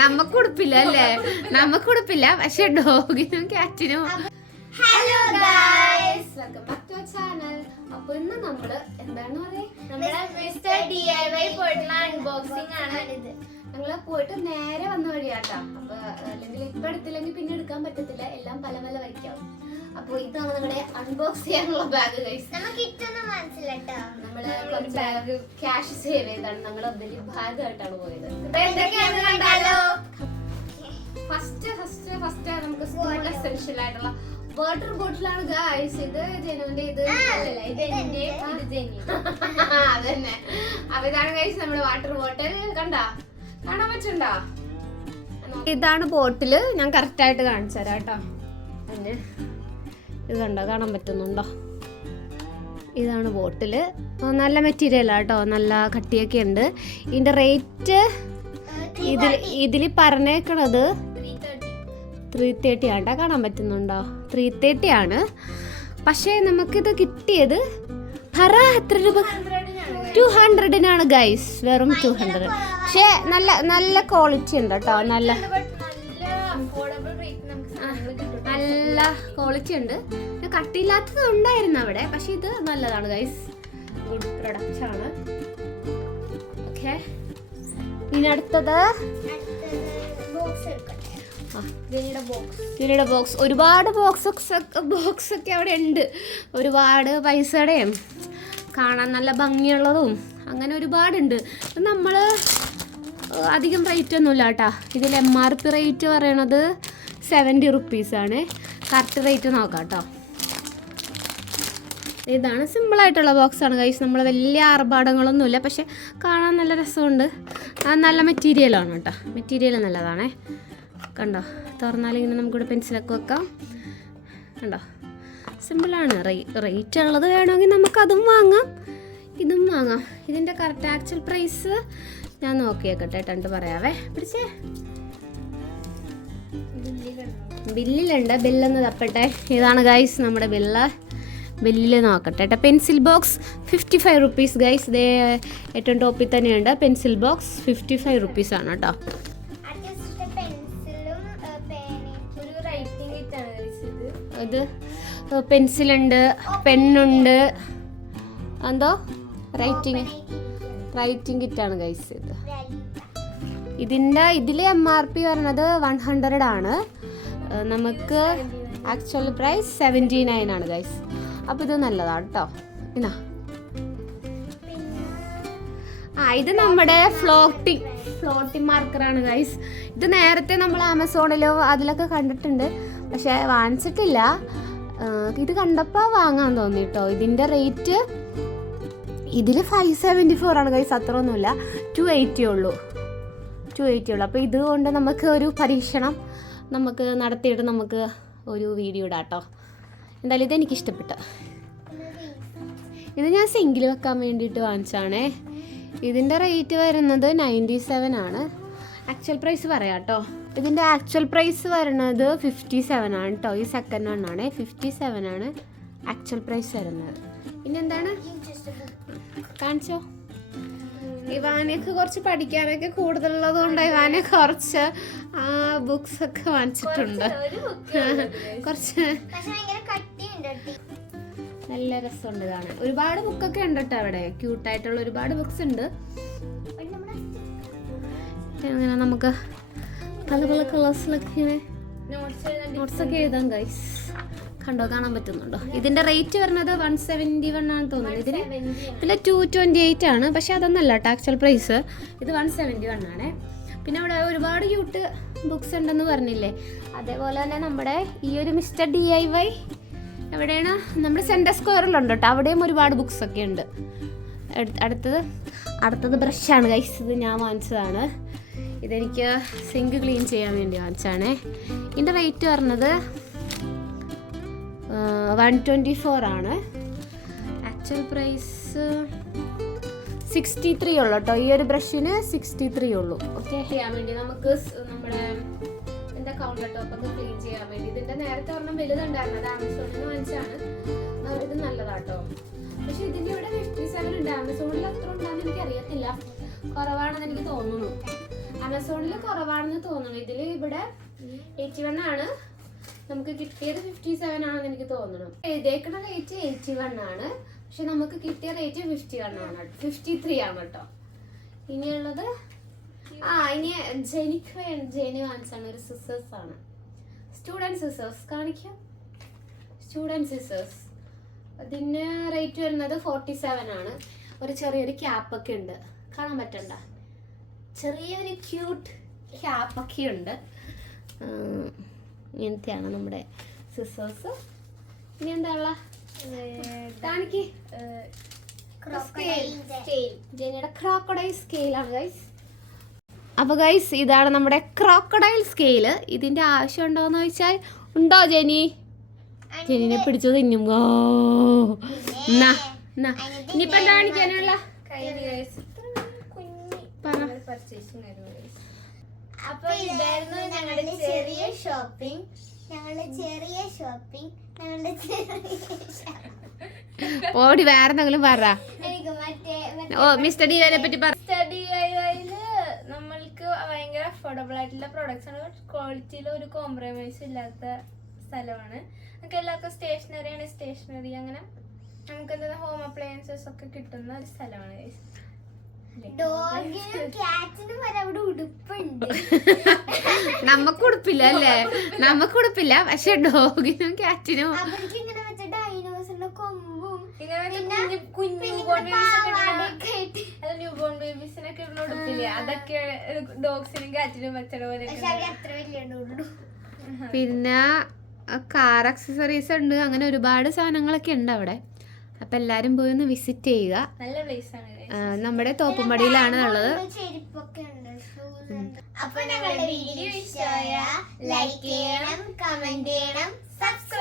നമുക്ക് ഉടുപ്പില്ല അല്ലേ? നമുക്ക് ഉടുപ്പില്ല, പക്ഷെ ഡോഗിനും ക്യാറ്റിനും. Hello guys, welcome back to our channel. അപ്പൊ ഇന്ന് നമ്മള് എന്താണ് പറയാ, നമ്മുടെ മിസ്റ്റർ DIY പോയിട്ടുള്ള അൺബോക്സിംഗ് ആണ് ഇത്. ഞങ്ങള് പോയിട്ട് നേരെ വന്ന വഴിയാട്ടാ. അപ്പൊ അല്ലെങ്കിൽ ഇപ്പൊ എടുത്തില്ലെങ്കിൽ പിന്നെ എടുക്കാൻ പറ്റത്തില്ല, എല്ലാം പല പല വഴിക്കാവും. അപ്പൊ ഇതാണ് നമ്മുടെ അൺബോക്സ് ചെയ്യാനുള്ള ബാഗ് ഗൈസ്. നമുക്ക് ഇതൊന്നും മനസ്സിലാട്ടോ, നമ്മള് കുറച്ച് ക്യാഷ് സേവ് ചെയ്താണ് ഞങ്ങള് വലിയ ബാഗ് ആയിട്ടാണ് പോയത്. ഫസ്റ്റ് നമുക്ക് സ്കൂൾ എസെൻഷ്യൽ ആയിട്ടുള്ള വാട്ടർ ബോട്ടിലാണ് ഗൈസ്. ഇത് ജനുവിന്റെ, ഇത് അതന്നെ. അപ്പൊ ഇതാണ് ഗൈസ് നമ്മുടെ വാട്ടർ ബോട്ടിൽ. കാണാൻ പറ്റുണ്ടോ? ഇതാണ് ബോട്ടില്. ഞാൻ കറക്റ്റ് ആയിട്ട് കാണിച്ചു തരാം കേട്ടോ. പിന്നെ ഇത് കണ്ടോ, കാണാൻ പറ്റുന്നുണ്ടോ? ഇതാണ് ബോട്ടില്. നല്ല മെറ്റീരിയലാണ് കേട്ടോ, നല്ല കട്ടിയൊക്കെ ഉണ്ട്. ഇതിന്റെ റേറ്റ് ഇതിൽ പറഞ്ഞേക്കണത് 330 ആണ്. കാണാൻ പറ്റുന്നുണ്ടോ? 330 ആണ്. പക്ഷേ നമുക്കിത് കിട്ടിയത് എത്ര രൂപ? 200-നാണ് ഗൈസ്, വെറും 200. പക്ഷേ നല്ല ക്വാളിറ്റി ഉണ്ട് കേട്ടോ, നല്ല ക്വാളിറ്റി ഉണ്ട്. കട്ടിയില്ലാത്തത് ഉണ്ടായിരുന്നു അവിടെ, പക്ഷെ ഇത് നല്ലതാണ് ഗൈസ്, ഗുഡ് പ്രൊഡക്റ്റ് ആണ്. ഓക്കെ, ഇനി അടുത്തത് ഇതിന്റെ ബോക്സ്. ഒരുപാട് ബോക്സ് ഒക്കെ അവിടെ ഉണ്ട്. ഒരുപാട് പൈസയുടെയും കാണാൻ നല്ല ഭംഗിയുള്ളതും അങ്ങനെ ഒരുപാടുണ്ട്. നമ്മൾ അധികം റേറ്റ് ഒന്നുമില്ല കേട്ടോ. ഇതിൽ MRP റേറ്റ് പറയണത് 70 റുപ്പീസാണ്. കറക്റ്റ് റേറ്റ് നോക്കാം കേട്ടോ. ഇതാണ് സിമ്പിളായിട്ടുള്ള ബോക്സാണ് ഗൈസ്. നമ്മൾ വലിയ ആർഭാടങ്ങളൊന്നുമില്ല, പക്ഷെ കാണാൻ നല്ല രസമുണ്ട്. നല്ല മെറ്റീരിയലാണ് കേട്ടോ, മെറ്റീരിയൽ നല്ലതാണേ. കണ്ടോ, തുറന്നാലിങ്ങനെ നമുക്കിവിടെ പെൻസിലൊക്കെ വെക്കാം. കണ്ടോ, സിമ്പിളാണ്. റേറ്റ് ഉള്ളത് വേണമെങ്കിൽ നമുക്ക് അതും വാങ്ങാം, ഇതും വാങ്ങാം. ഇതിൻ്റെ കറക്റ്റ് ആക്ച്വൽ പ്രൈസ് ഞാൻ നോക്കിയേക്കട്ടെ എന്നിട്ട് പറയാവേ. പിടിച്ചേ, ബില്ലിലുണ്ട്. ബില്ലൊന്ന് തപ്പട്ടെ. ഇതാണ് ഗൈസ് നമ്മുടെ ബില്ലിൽ നോക്കട്ടെ കേട്ടോ. Pencil box 55 rupees guys. ഇതേ ഏറ്റവും ടോപ്പിൽ തന്നെയുണ്ട് പെൻസിൽ ബോക്സ്. 55 റുപ്പീസാണ് കേട്ടോ. ഇത് പെൻസിലുണ്ട്, പെണ്ണുണ്ട്, എന്തോ റൈറ്റിംഗ് കിറ്റാണ് ഗൈസ് ഇത്. ഇതിൽ MRP പറയുന്നത് 100 ആണ്. നമുക്ക് ആക്ച്വൽ പ്രൈസ് 79 ആണ് ഗൈസ്. അപ്പോൾ ഇത് നല്ലതാണ് കേട്ടോ. എന്നാ ഇത് നമ്മുടെ ഫ്ലോട്ടിംഗ് മാർക്കറാണ് ഗൈസ്. ഇത് നേരത്തെ നമ്മൾ ആമസോണിലോ അതിലൊക്കെ കണ്ടിട്ടുണ്ട്, പക്ഷെ വാങ്ങിച്ചിട്ടില്ല. ഇത് കണ്ടപ്പോൾ വാങ്ങാൻ തോന്നി കേട്ടോ. ഇതിൻ്റെ റേറ്റ് ഇതിൽ 574 ആണ് ഗൈസ്, അത്ര ഒന്നുമില്ല. 280 ഉള്ളൂ. അപ്പോൾ ഇതുകൊണ്ട് നമുക്ക് ഒരു പരീക്ഷണം നമുക്ക് നടത്തിയിട്ട് നമുക്ക് ഒരു വീഡിയോ ഇടാം കേട്ടോ. എന്തായാലും ഇതെനിക്കിഷ്ടപ്പെട്ടു. ഇത് ഞാൻ സിങ്കിൽ വെക്കാൻ വേണ്ടിയിട്ട് വാങ്ങിച്ചാണേ. ഇതിൻ്റെ റേറ്റ് വരുന്നത് 97 ആണ്. ആക്ച്വൽ പ്രൈസ് പറയാം കേട്ടോ. ഇതിൻ്റെ ആക്ച്വൽ പ്രൈസ് വരുന്നത് 57 ആണ് കേട്ടോ. ഈ സെക്കൻഡ് വൺ ആണ്. 57 ആണ് ആക്ച്വൽ പ്രൈസ് വരുന്നത്. പിന്നെ എന്താണ് കാണിച്ചോ? ഇവാനൊക്കെ കുറച്ച് പഠിക്കാനൊക്കെ കൂടുതലുള്ളത് കൊണ്ട് ഇവാനെ കുറച്ച് ബുക്സ് ഒക്കെ വാങ്ങിച്ചിട്ടുണ്ട്. കുറച്ച് നല്ല രസമുണ്ട് കാണാൻ. ഒരുപാട് ബുക്കൊക്കെ ഉണ്ട് കേട്ടോ അവിടെ. ക്യൂട്ടായിട്ടുള്ള ഒരുപാട് ബുക്സ് ഉണ്ട്. അങ്ങനെ നമുക്ക് പല പല കളേഴ്സിലൊക്കെ ഇങ്ങനെ നോട്ട്സ് ഒക്കെ എഴുതാം ഗൈസ്. കണ്ടോ, കാണാൻ പറ്റുന്നുണ്ടോ? ഇതിൻ്റെ റേറ്റ് വരുന്നത് 171 ആണ് തോന്നുന്നത്. ഇതിൽ 228 ആണ്, പക്ഷെ അതൊന്നല്ല കേട്ടോ ആക്ച്വൽ പ്രൈസ്. ഇത് 171 ആണ്. പിന്നെ അവിടെ ഒരുപാട് ക്യൂട്ട് ബുക്സ് ഉണ്ടെന്ന് പറഞ്ഞില്ലേ, അതേപോലെ തന്നെ നമ്മുടെ ഈ ഒരു മിസ്റ്റർ DIY എവിടെയാണ്, നമ്മുടെ സെൻറ്റർ സ്ക്വയറിലുണ്ട് കേട്ടോ. അവിടെയും ഒരുപാട് ബുക്സ് ഒക്കെ ഉണ്ട്. അടുത്തത് ബ്രഷാണ് ഗൈസ്. ഇത് ഞാൻ വാങ്ങിച്ചതാണ്. ഇതെനിക്ക് സിങ്ക് ക്ലീൻ ചെയ്യാൻ വേണ്ടി വാങ്ങിച്ചാണേ. ഇതിൻ്റെ റേറ്റ് പറഞ്ഞത് 124 ആണ്. ആക്ച്വൽ പ്രൈസ് 63 ഉള്ളൂ കേട്ടോ. ഈ ഒരു ബ്രഷിന് 63 ഉള്ളൂ. ഓക്കെ, ചെയ്യാൻ വേണ്ടി നമുക്ക് നമ്മുടെ എന്താ കൗണ്ടർ ടോപ്പൊക്കെ ക്ലീൻ ചെയ്യാൻ വേണ്ടി. ഇതിൻ്റെ നേരത്തെ ഒരെണ്ണം വലുതുണ്ടായിരുന്നത് ആമസോണിൽ നിന്ന് വാങ്ങിച്ചാണ്. ഇത് നല്ലതാട്ടോ. പക്ഷെ ഇതിന്റെ ഇവിടെ 57 ഉണ്ട്. ആമസോണിൽ അത്ര ഉണ്ടാകുന്ന എനിക്ക് അറിയത്തില്ല, കുറവാണെന്ന് എനിക്ക് തോന്നുന്നു. ആമസോണിൽ കുറവാണെന്ന് തോന്നുന്നു. ഇതിൽ ഇവിടെ 81 ആണ്, നമുക്ക് കിട്ടിയത് 57 ആണെന്ന് എനിക്ക് തോന്നുന്നു. എഴുതിയേക്കുന്ന റേറ്റ് 81 ആണ്, പക്ഷെ നമുക്ക് കിട്ടിയ റേറ്റ് 51 ആണ്, 53 ആണ് കേട്ടോ. ഇനിയുള്ളത് ഇനി ജെനി വാങ്ങിച്ചാണ് ഒരു സിസേഴ്സ് ആണ്, സ്റ്റുഡൻറ് സിസേഴ്സ്. കാണിക്കാം, സ്റ്റുഡൻറ് സിസേഴ്സ്. അതിന് റേറ്റ് വരുന്നത് 47 ആണ്. ഒരു ചെറിയൊരു ക്യാപ്പൊക്കെ ഉണ്ട്, കാണാൻ പറ്റണ്ട, ചെറിയൊരു ക്യൂട്ട് ക്യാപ്പൊക്കെ ഉണ്ട്. ഇങ്ങനത്തെയാണ് നമ്മുടെ സിസേഴ്സ്. ഇനി എന്താ ഉള്ള കാണിക്ക്, ജെനിയുടെ ക്രോക്കഡൈൽ സ്കെയിലാണ് ഗൈസ്. അപ്പോൾ ഗൈസ് ഇതാണ് നമ്മുടെ ക്രോക്കഡൈൽ സ്കെയില്. ഇതിന്റെ ആവശ്യം ഉണ്ടോയെന്ന് ചോദിച്ചാൽ ഉണ്ടോ ജെനി? ജെനിനെ പിടിച്ചു തിന്നുമ്പോ ഇനിയിപ്പോ എന്താ കാണിക്കാനുള്ള അപ്പൊ ഇതായിരുന്നു ഞങ്ങളുടെ ചെറിയ ഷോപ്പിംഗ്. ഓടി വേറെ എന്തെങ്കിലും പറ. എനിക്ക് മറ്റേ മിസ്റ്റർ ഡിവൈനെ പറ്റി പറ. DIYയില് നമ്മൾക്ക് ഭയങ്കര അഫോർഡബിൾ ആയിട്ടുള്ള പ്രോഡക്ട്സ് ആണ്. ക്വാളിറ്റിയിൽ ഒരു കോംപ്രമൈസ് ഇല്ലാത്ത സ്ഥലമാണ്. നമുക്ക് എല്ലാവർക്കും സ്റ്റേഷനറി അങ്ങനെ നമുക്ക് എന്താ ഹോം അപ്ലയൻസസ് ഒക്കെ കിട്ടുന്ന ഒരു സ്ഥലമാണ്. നമുക്ക് ഉടുപ്പില്ല അല്ലേ? നമുക്ക് ഉടുപ്പില്ല, പക്ഷെ ഡോഗിനും ക്യാറ്റിനും ന്യൂബോൺ ബേബീസിനൊക്കെ ഇടുന്ന ഉടുപ്പില്ലേ, അതൊക്കെ ഡോഗ്സിനും കാറ്റിനും വെച്ചട പോലെ. പിന്നെ കാർ അക്സസറീസ് ഉണ്ട്, അങ്ങനെ ഒരുപാട് സാധനങ്ങളൊക്കെ ഉണ്ട് അവിടെ. അപ്പൊ എല്ലാരും പോയി ഒന്ന് വിസിറ്റ് ചെയ്യുക. നല്ല പ്ലേസ് ആണ്. നമ്മുടെ തോപ്പുംപടിയിലാണ് ഉള്ളത്. അപ്പൊ ഞങ്ങളുടെ വീഡിയോ ഇഷ്ടമായ ലൈക്ക് ചെയ്യണം, കമന്റ് ചെയ്യണം, സബ്സ്ക്രൈബ്